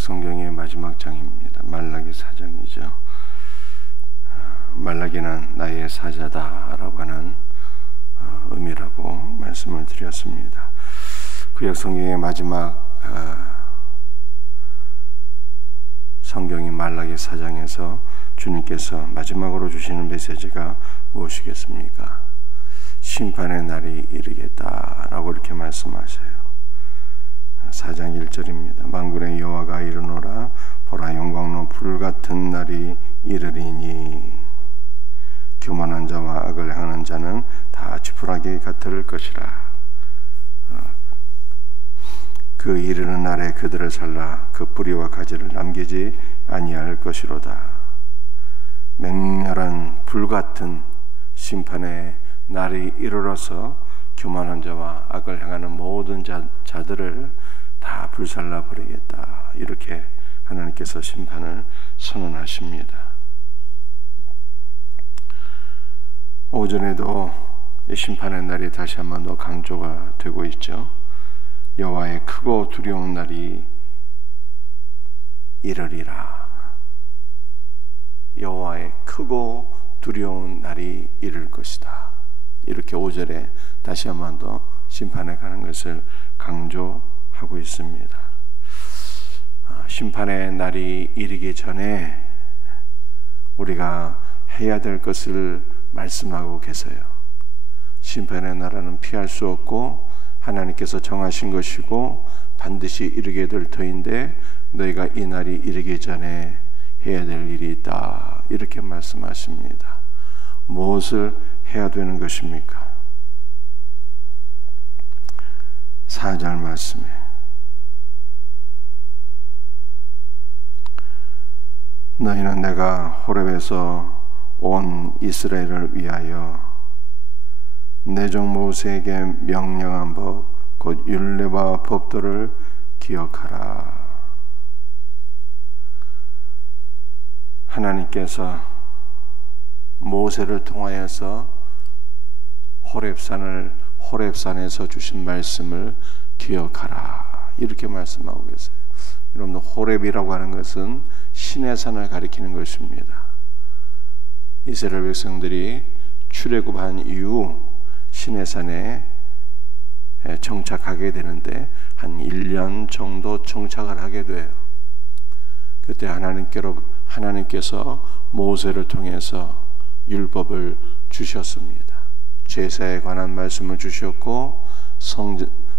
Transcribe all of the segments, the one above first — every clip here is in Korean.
구약 성경의 마지막 장입니다. 말라기 4장이죠. 말라기는 나의 사자다라고 하는 의미라고 말씀을 드렸습니다. 구약 성경의 마지막 성경인 말라기 4장에서 주님께서 마지막으로 주시는 메시지가 무엇이겠습니까? 심판의 날이 이르겠다라고 이렇게 말씀하셔요. 4장 1절입니다. 만군의 여호와가 이르노라 보라 영광로 불같은 날이 이르리니 교만한 자와 악을 행하는 자는 다 지푸라기 같을 것이라. 그 이르는 날에 그들을 살라 그 뿌리와 가지를 남기지 아니할 것이로다. 맹렬한 불같은 심판의 날이 이르러서 교만한 자와 악을 행하는 모든 자들을 다 불살라 버리겠다. 이렇게 하나님께서 심판을 선언하십니다. 오전에도 심판의 날이 다시 한 번 더 강조가 되고 있죠. 여호와의 크고 두려운 날이 이르리라. 여호와의 크고 두려운 날이 이를 것이다. 이렇게 5절에 다시 한 번 더 심판에 가는 것을 강조하고 있습니다. 심판의 날이 이르기 전에 우리가 해야 될 것을 말씀하고 계세요. 심판의 나라는 피할 수 없고 하나님께서 정하신 것이고 반드시 이르게 될 터인데 너희가 이 날이 이르기 전에 해야 될 일이 있다. 이렇게 말씀하십니다. 무엇을 해야 되는 것입니까? 4절 말씀에 너희는 내가 호렙에서 온 이스라엘을 위하여 내 종 모세에게 명령한 법 곧 율례와 법도를 기억하라. 하나님께서 모세를 통하여서 호렙산에서 주신 말씀을 기억하라. 이렇게 말씀하고 계세요. 여러분들 호렙이라고 하는 것은 신의 산을 가리키는 것입니다. 이스라엘 백성들이 출애굽한 이후 신의 산에 정착하게 되는데 한 1년 정도 정착을 하게 돼요. 그때 하나님께서 모세를 통해서 율법을 주셨습니다. 제사에 관한 말씀을 주셨고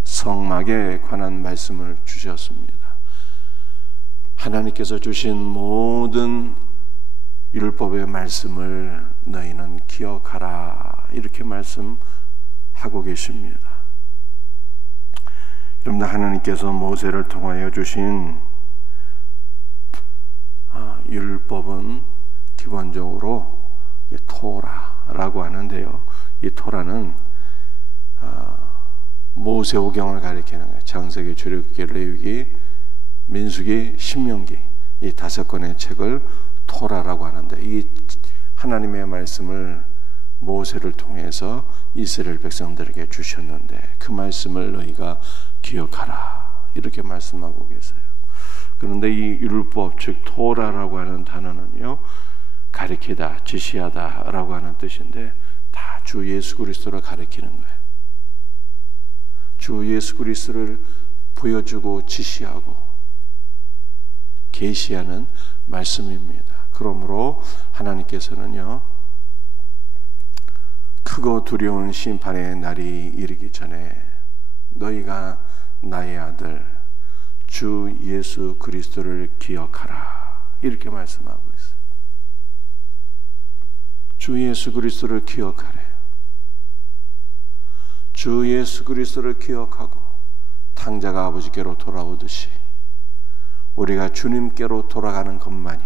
성막에 관한 말씀을 주셨습니다. 하나님께서 주신 모든 율법의 말씀을 너희는 기억하라. 이렇게 말씀하고 계십니다. 여러분, 하나님께서 모세를 통하여 주신 율법은 기본적으로 토라라고 하는데요. 이 토라는 모세오경을 가리키는 거예요. 창세기, 출애굽기, 레위기, 민수기, 신명기 이 5권의 책을 토라라고 하는데 이 하나님의 말씀을 모세를 통해서 이스라엘 백성들에게 주셨는데 그 말씀을 너희가 기억하라. 이렇게 말씀하고 계세요. 그런데 이 율법 즉 토라라고 하는 단어는요 가리키다, 지시하다라고 하는 뜻인데 다 주 예수 그리스도를 가리키는 거예요. 주 예수 그리스도를 보여주고 지시하고 계시하는 말씀입니다. 그러므로 하나님께서는요 크고 두려운 심판의 날이 이르기 전에 너희가 나의 아들 주 예수 그리스도를 기억하라. 이렇게 말씀하고 있어요. 주 예수 그리스도를 기억하래요. 주 예수 그리스도를 기억하고 탕자가 아버지께로 돌아오듯이 우리가 주님께로 돌아가는 것만이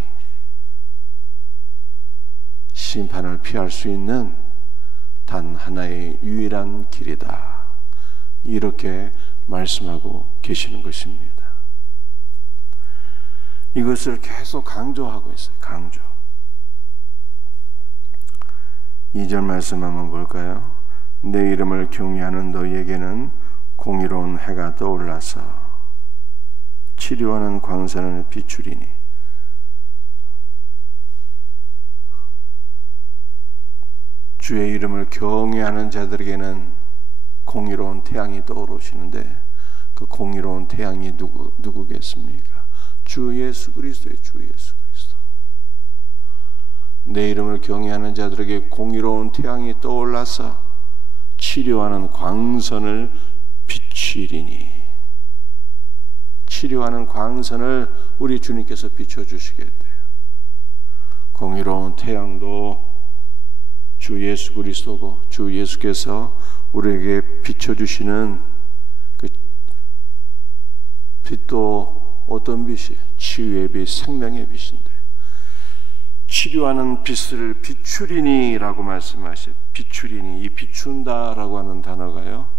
심판을 피할 수 있는 단 하나의 유일한 길이다. 이렇게 말씀하고 계시는 것입니다. 이것을 계속 강조하고 있어요. 강조. 2절 말씀 한번 볼까요? 내 이름을 경외하는 너희에게는 공의로운 해가 떠올라서 치료하는 광선을 비추리니. 주의 이름을 경외하는 자들에게는 공의로운 태양이 떠오르시는데 그 공의로운 태양이 누구겠습니까? 주 예수 그리스도의 주 예수 그리스도. 내 이름을 경외하는 자들에게 공의로운 태양이 떠올라서 치료하는 광선을 비추리니. 치료하는 광선을 우리 주님께서 비춰주시겠대요. 공의로운 태양도 주 예수 그리스도고 주 예수께서 우리에게 비춰주시는 그 빛도 어떤 빛이에요? 치유의 빛, 생명의 빛인데 치료하는 빛을 비추리니 라고 말씀하셔요. 비추리니, 이 비춘다라고 하는 단어가요,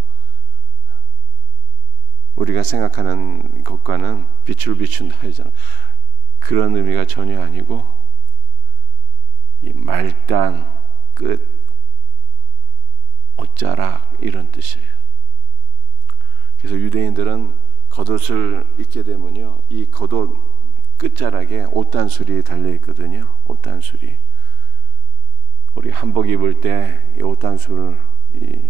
우리가 생각하는 것과는 빛을 비춘다 하잖아요. 그런 의미가 전혀 아니고 이 말단, 끝, 옷자락 이런 뜻이에요. 그래서 유대인들은 겉옷을 입게 되면요, 이 겉옷 끝자락에 옷단술이 달려 있거든요. 옷단술이. 우리 한복 입을 때 이 옷단술, 이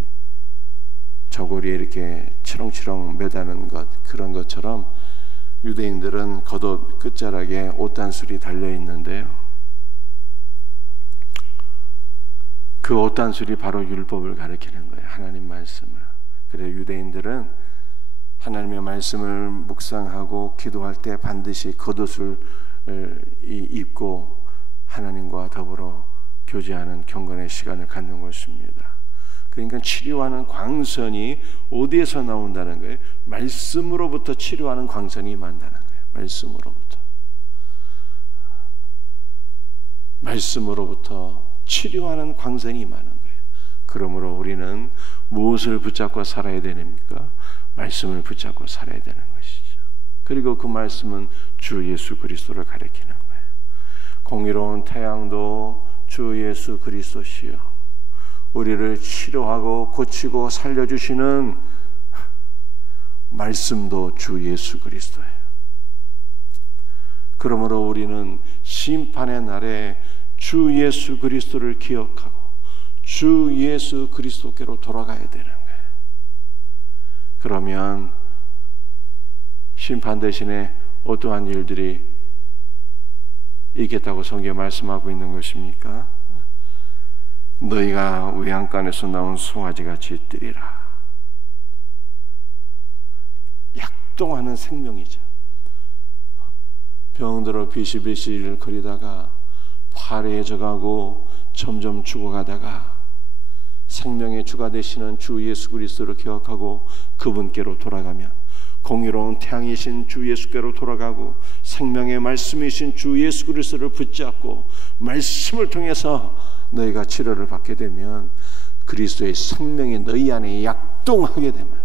저고리에 이렇게 치렁치렁 매다는 것, 그런 것처럼 유대인들은 겉옷 끝자락에 옷단술이 달려 있는데요, 그 옷단술이 바로 율법을 가리키는 거예요. 하나님 말씀을. 그래서 유대인들은 하나님의 말씀을 묵상하고 기도할 때 반드시 겉옷을 입고 하나님과 더불어 교제하는 경건의 시간을 갖는 것입니다. 그러니까 치료하는 광선이 어디에서 나온다는 거예요? 말씀으로부터 치료하는 광선이 임한다는 거예요. 말씀으로부터. 말씀으로부터 치료하는 광선이 임하는 거예요. 그러므로 우리는 무엇을 붙잡고 살아야 됩니까? 말씀을 붙잡고 살아야 되는 것이죠. 그리고 그 말씀은 주 예수 그리스도를 가리키는 거예요. 공의로운 태양도 주 예수 그리스도시요, 우리를 치료하고 고치고 살려주시는 말씀도 주 예수 그리스도예요. 그러므로 우리는 심판의 날에 주 예수 그리스도를 기억하고 주 예수 그리스도께로 돌아가야 되는 거예요. 그러면 심판 대신에 어떠한 일들이 있겠다고 성경에 말씀하고 있는 것입니까? 너희가 외양간에서 나온 송아지같이 뛰리라. 약동하는 생명이죠. 병들어 비실비실 거리다가 파래해져가고 점점 죽어가다가 생명의 주가 되시는 주 예수 그리스도를 기억하고 그분께로 돌아가면, 공의로운 태양이신 주 예수께로 돌아가고 생명의 말씀이신 주 예수 그리스도를 붙잡고 말씀을 통해서 너희가 치료를 받게 되면 그리스도의 생명이 너희 안에 약동하게 되면,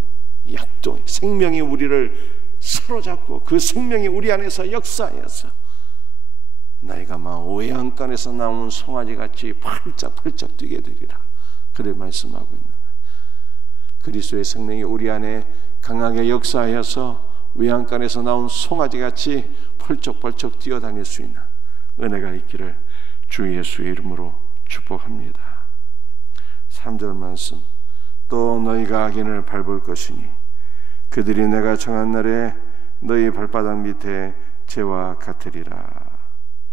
생명이 우리를 사로잡고 그 생명이 우리 안에서 역사해서 너희가 막 외양간에서 나온 송아지같이 펄쩍펄쩍 뛰게 되리라. 그래 말씀하고 있는 거예요. 그리스도의 생명이 우리 안에 강하게 역사해서 외양간에서 나온 송아지같이 펄쩍펄쩍 뛰어다닐 수 있는 은혜가 있기를 주 예수의 이름으로 축복합니다. 3절 말씀, 또 너희가 악인을 밟을 것이니 그들이 내가 정한 날에 너희 발바닥 밑에 재와 같으리라.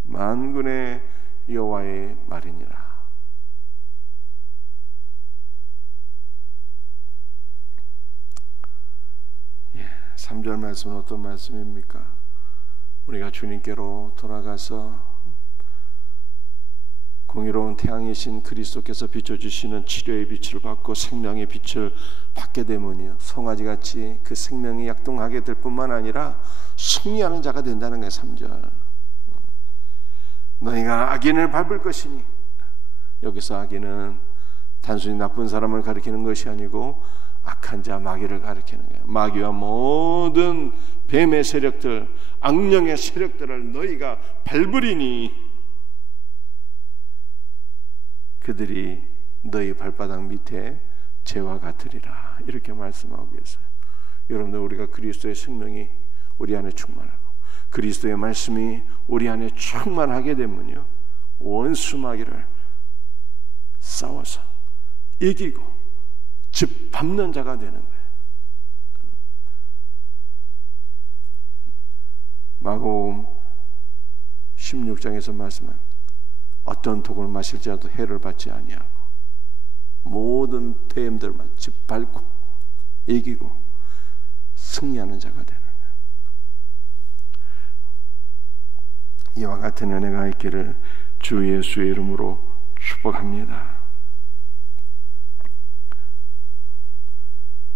만군의 여호와의 말이니라. 3절 말씀은 어떤 말씀입니까? 우리가 주님께로 돌아가서 공의로운 태양이신 그리스도께서 비춰주시는 치료의 빛을 받고 생명의 빛을 받게 되면요, 송아지같이 그 생명이 약동하게 될 뿐만 아니라 승리하는 자가 된다는 거예요. 3절, 너희가 악인을 밟을 것이니, 여기서 악인은 단순히 나쁜 사람을 가리키는 것이 아니고 악한 자, 마귀를 가리키는 거예요. 마귀와 모든 뱀의 세력들, 악령의 세력들을 너희가 밟으리니 그들이 너희 발바닥 밑에 재와 같으리라. 이렇게 말씀하고 계세요. 여러분들, 우리가 그리스도의 생명이 우리 안에 충만하고 그리스도의 말씀이 우리 안에 충만하게 되면요, 원수마귀를 싸워서 이기고 짓밟는 자가 되는 거예요. 마가복음 16장에서 말씀한 어떤 독을 마실지라도 해를 받지 아니하고 모든 폐렴들만 짓밟고 이기고 승리하는 자가 되는 거예요. 이와 같은 은혜가 있기를 주 예수의 이름으로 축복합니다.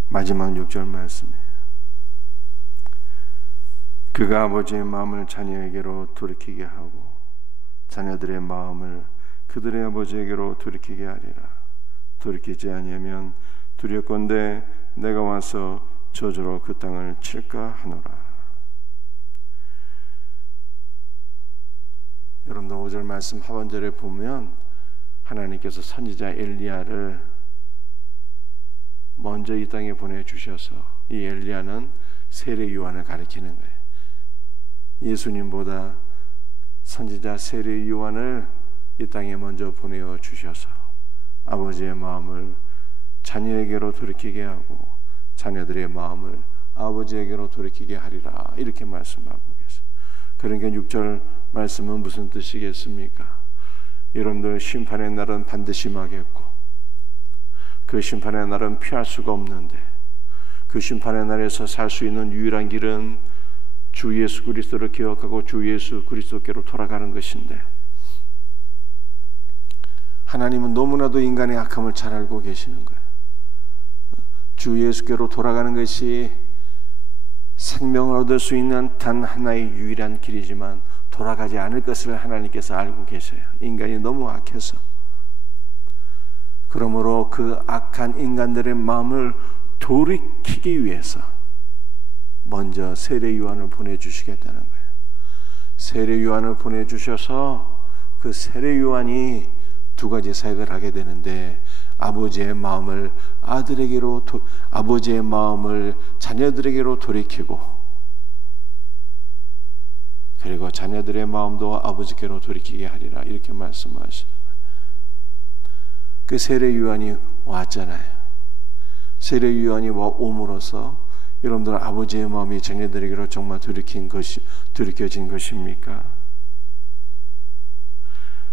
마지막 6절 말씀이에요. 그가 아버지의 마음을 자녀에게로 돌이키게 하고 자녀들의 마음을 그들의 아버지에게로 돌이키게 하리라. 돌이키지 아니하면 두렵건대 내가 와서 저주로 그 땅을 칠까 하노라. 여러분들 5절 말씀 하반절에 보면 하나님께서 선지자 엘리야를 먼저 이 땅에 보내주셔서 이 엘리야는 세례 요한을 가리키는 거예요. 예수님보다 선지자 세례 요한을 이 땅에 먼저 보내어 주셔서 아버지의 마음을 자녀에게로 돌이키게 하고 자녀들의 마음을 아버지에게로 돌이키게 하리라, 이렇게 말씀하고 계세요. 그러니까 6절 말씀은 무슨 뜻이겠습니까? 여러분들 심판의 날은 반드시 임하겠고 그 심판의 날은 피할 수가 없는데 그 심판의 날에서 살 수 있는 유일한 길은 주 예수 그리스도를 기억하고 주 예수 그리스도께로 돌아가는 것인데, 하나님은 너무나도 인간의 악함을 잘 알고 계시는 거예요. 주 예수께로 돌아가는 것이 생명을 얻을 수 있는 단 하나의 유일한 길이지만 돌아가지 않을 것을 하나님께서 알고 계셔요. 인간이 너무 악해서. 그러므로 그 악한 인간들의 마음을 돌이키기 위해서 먼저 세례 요한을 보내주시겠다는 거예요. 세례 요한을 보내주셔서 그 세례 요한이 두 가지 사역을 하게 되는데, 아버지의 마음을 아버지의 마음을 자녀들에게로 돌이키고, 그리고 자녀들의 마음도 아버지께로 돌이키게 하리라, 이렇게 말씀하시는 거예요. 그 세례 요한이 왔잖아요. 세례 요한이 옴으로써 여러분들 아버지의 마음이 자녀들에게로 정말 돌이켜진 것입니까?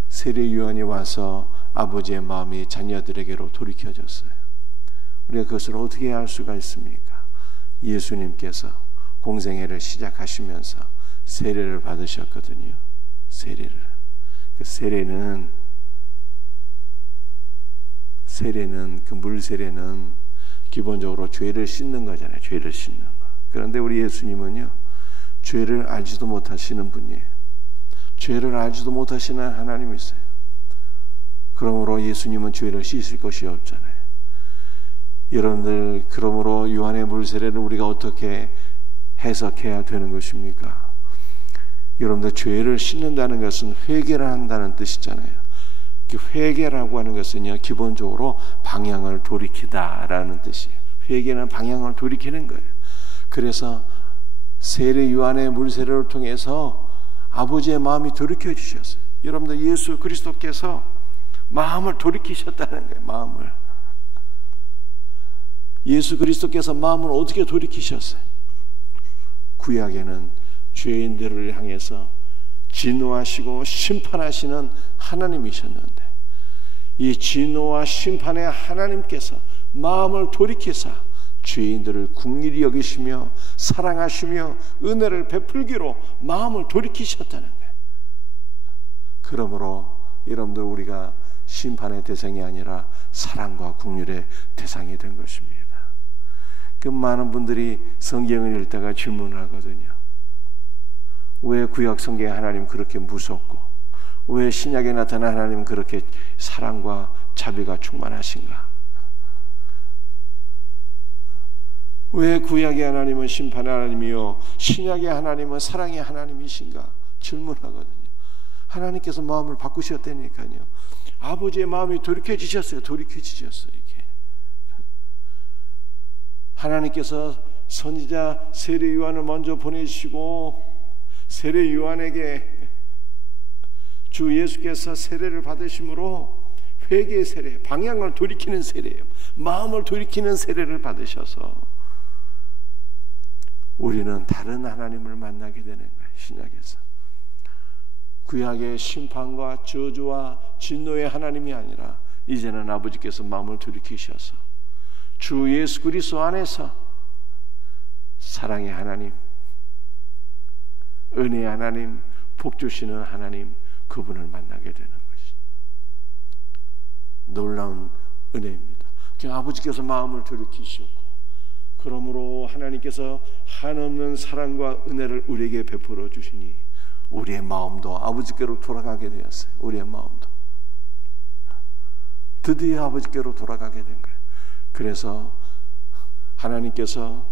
세례 요한이 와서 아버지의 마음이 자녀들에게로 돌이켜졌어요. 우리가 그것을 어떻게 알 수가 있습니까? 예수님께서 공생애를 시작하시면서 세례를 받으셨거든요. 세례를. 그 세례는 그 물 세례는 기본적으로 죄를 씻는 거잖아요. 죄를 씻는 거. 그런데 우리 예수님은요, 죄를 알지도 못하시는 분이에요. 죄를 알지도 못하시는 하나님이세요. 그러므로 예수님은 죄를 씻을 것이 없잖아요. 여러분들, 그러므로 요한의 물 세례를 우리가 어떻게 해석해야 되는 것입니까? 여러분들, 죄를 씻는다는 것은 회개를 한다는 뜻이잖아요. 회개라고 하는 것은요, 기본적으로 방향을 돌이키다라는 뜻이에요. 회개는 방향을 돌이키는 거예요. 그래서 세례 요한의 물세례를 통해서 아버지의 마음이 돌이켜 주셨어요. 여러분들, 예수 그리스도께서 마음을 돌이키셨다는 거예요. 마음을. 예수 그리스도께서 마음을 어떻게 돌이키셨어요? 구약에는 죄인들을 향해서 진노하시고 심판하시는 하나님이셨는데, 이 진노와 심판의 하나님께서 마음을 돌이키사 죄인들을 긍휼히 여기시며 사랑하시며 은혜를 베풀기로 마음을 돌이키셨다는 거예요. 그러므로 여러분들, 우리가 심판의 대상이 아니라 사랑과 긍휼의 대상이 된 것입니다. 그 많은 분들이 성경을 읽다가 질문하거든요. 왜 구약 성경에 하나님 그렇게 무섭고, 왜 신약에 나타난 하나님 그렇게 사랑과 자비가 충만하신가? 왜 구약의 하나님은 심판의 하나님이요 신약의 하나님은 사랑의 하나님이신가? 질문하거든요. 하나님께서 마음을 바꾸셨다니까요. 아버지의 마음이 돌이켜지셨어요. 이렇게 하나님께서 선지자 세례 요한을 먼저 보내시고 세례 요한에게 주 예수께서 세례를 받으심으로 회개의 세례, 방향을 돌이키는 세례예요. 마음을 돌이키는 세례를 받으셔서 우리는 다른 하나님을 만나게 되는 거예요. 신약에서 구약의 심판과 저주와 진노의 하나님이 아니라 이제는 아버지께서 마음을 돌이키셔서 주 예수 그리스도 안에서 사랑의 하나님, 은혜의 하나님, 복 주시는 하나님, 그분을 만나게 되는 것이 놀라운 은혜입니다. 아버지께서 마음을 돌이키셨고 그러므로 하나님께서 한없는 사랑과 은혜를 우리에게 베풀어 주시니 우리의 마음도 아버지께로 돌아가게 되었어요. 우리의 마음도 드디어 아버지께로 돌아가게 된 거예요. 그래서 하나님께서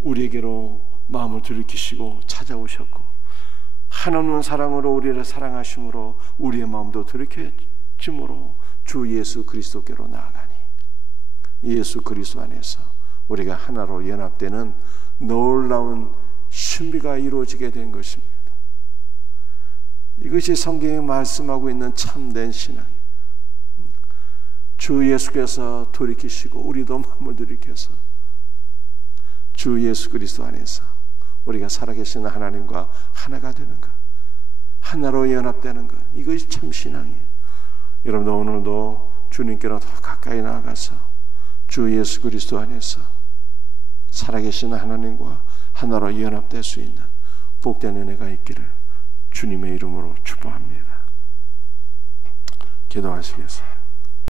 우리에게로 마음을 돌이키시고 찾아오셨고 한없는 사랑으로 우리를 사랑하심으로 우리의 마음도 돌이켜짐으로 주 예수 그리스도께로 나아가니 예수 그리스도 안에서 우리가 하나로 연합되는 놀라운 신비가 이루어지게 된 것입니다. 이것이 성경에 말씀하고 있는 참된 신앙이에요. 주 예수께서 돌이키시고 우리도 마음을 돌이켜서 주 예수 그리스도 안에서 우리가 살아계시는 하나님과 하나가 되는 것, 하나로 연합되는 것, 이것이 참 신앙이에요. 여러분도 오늘도 주님께로 더 가까이 나아가서 주 예수 그리스도 안에서 살아계시는 하나님과 하나로 연합될 수 있는 복된 은혜가 있기를 주님의 이름으로 축복합니다. 기도하시겠어요?